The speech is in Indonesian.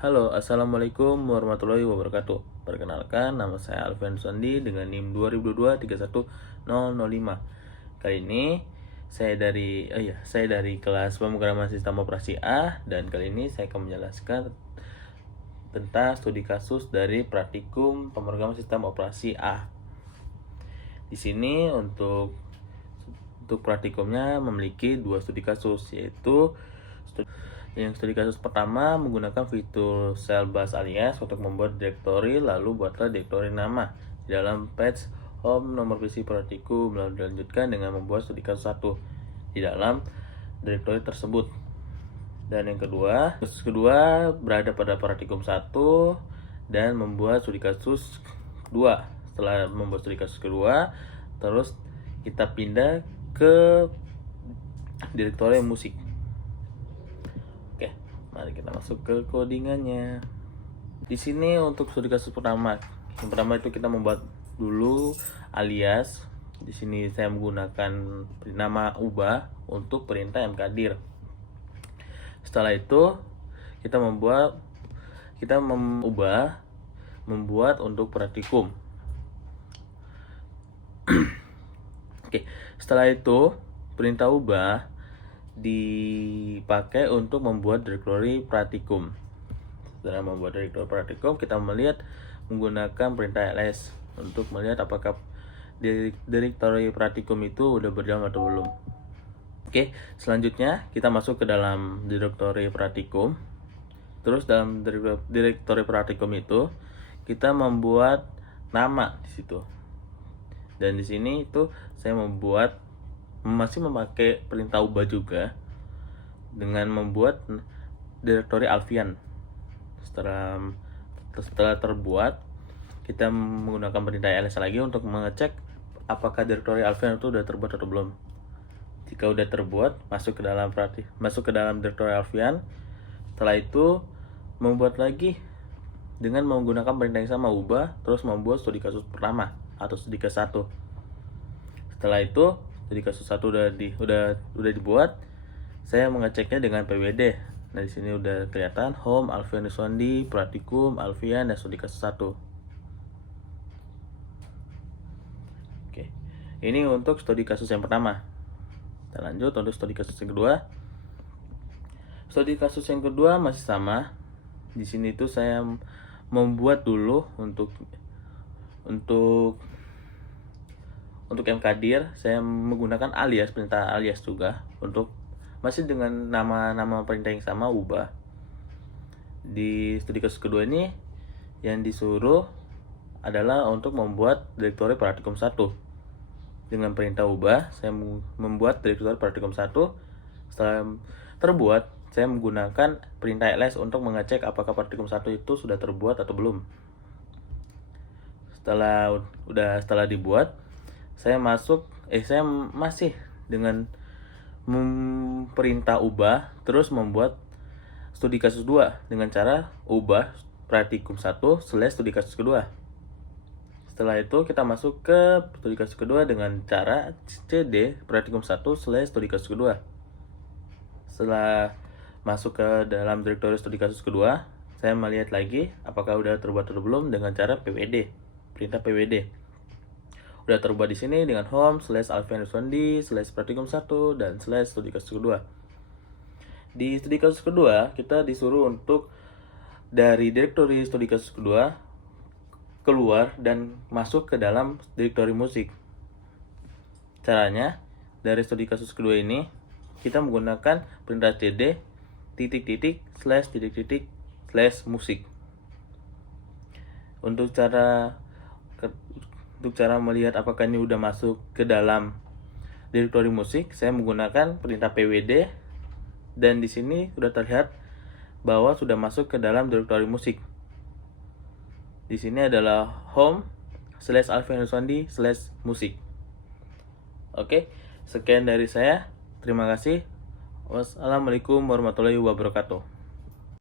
Halo, Assalamualaikum warahmatullahi wabarakatuh. Perkenalkan, nama saya Alfian Suandi dengan NIM 2022-31005. Kali ini saya dari kelas pemrograman sistem operasi A, dan kali ini saya akan menjelaskan tentang studi kasus dari praktikum pemrograman sistem operasi A. Di sini untuk praktikumnya memiliki dua studi kasus, yaitu studi kasus pertama menggunakan fitur cell bus alias untuk membuat direktori, lalu buatlah direktori nama di dalam page home nomor PC praktikum, lalu dilanjutkan dengan membuat studi kasus 1 di dalam direktori tersebut. Dan yang kedua, kasus kedua berada pada praktikum 1 dan membuat studi kasus 2. Setelah membuat studi kasus kedua, terus kita pindah ke direktori musik. Oke, mari kita masuk ke codingannya. Di sini untuk studi kasus pertama, yang pertama itu kita membuat dulu alias. Di sini saya menggunakan nama ubah untuk perintah mkdir. Setelah itu kita membuat untuk praktikum. Oke, setelah itu perintah ubah dipakai untuk membuat direktori praktikum. Setelah membuat direktori praktikum, kita menggunakan perintah ls untuk melihat apakah direktori praktikum itu udah berjalan atau belum. Oke, selanjutnya kita masuk ke dalam direktori praktikum. Terus dalam direktori praktikum itu kita membuat nama di situ. Dan di sini itu saya masih memakai perintah ubah juga dengan membuat direktori Alfian. Setelah terbuat, kita menggunakan perintah ls lagi untuk mengecek apakah direktori Alfian itu sudah terbuat atau belum. Jika sudah terbuat, masuk ke dalam direktori Alfian. Setelah itu membuat lagi dengan menggunakan perintah yang sama, ubah, terus membuat studi kasus pertama atau studi kasus 1. Setelah itu studi kasus 1 udah dibuat, saya mengeceknya dengan PWD. Nah, di sini udah kelihatan home Alfian Suandi, praktikum Alfian, dan studi kasus 1. Oke. Ini untuk studi kasus yang pertama. Kita lanjut untuk studi kasus yang kedua. Studi kasus yang kedua masih sama. Di sini tuh saya membuat dulu untuk mkdir, saya menggunakan alias, perintah alias juga, untuk masih dengan nama perintah yang sama, ubah. Di studi kasus kedua ini yang disuruh adalah untuk membuat direktori praktikum 1. Dengan perintah ubah, saya membuat direktori praktikum 1. Setelah terbuat, saya menggunakan perintah ls untuk mengecek apakah praktikum 1 itu sudah terbuat atau belum. Setelah dibuat, saya masih dengan perintah ubah, terus membuat studi kasus 2 dengan cara ubah praktikum 1 studi kasus kedua. Setelah itu kita masuk ke studi kasus kedua dengan cara cd praktikum 1 studi kasus kedua. Setelah masuk ke dalam direktori studi kasus kedua, saya melihat lagi apakah udah terbuat atau belum dengan cara pwd, perintah pwd. Udah terbuat di sini dengan home /Alfian Suandi /praktikum 1 dan /studi kasus kedua. Di studi kasus kedua, kita disuruh untuk dari direktori studi kasus kedua keluar dan masuk ke dalam direktori musik. Caranya, dari studi kasus kedua ini kita menggunakan perintah cd /musik. Untuk cara melihat apakah ini udah masuk ke dalam direktori musik, saya menggunakan perintah pwd, dan di sini sudah terlihat bahwa sudah masuk ke dalam direktori musik. Di sini adalah home /Alfian Suandi /musik. Oke, sekian dari saya. Terima kasih. Wassalamualaikum warahmatullahi wabarakatuh.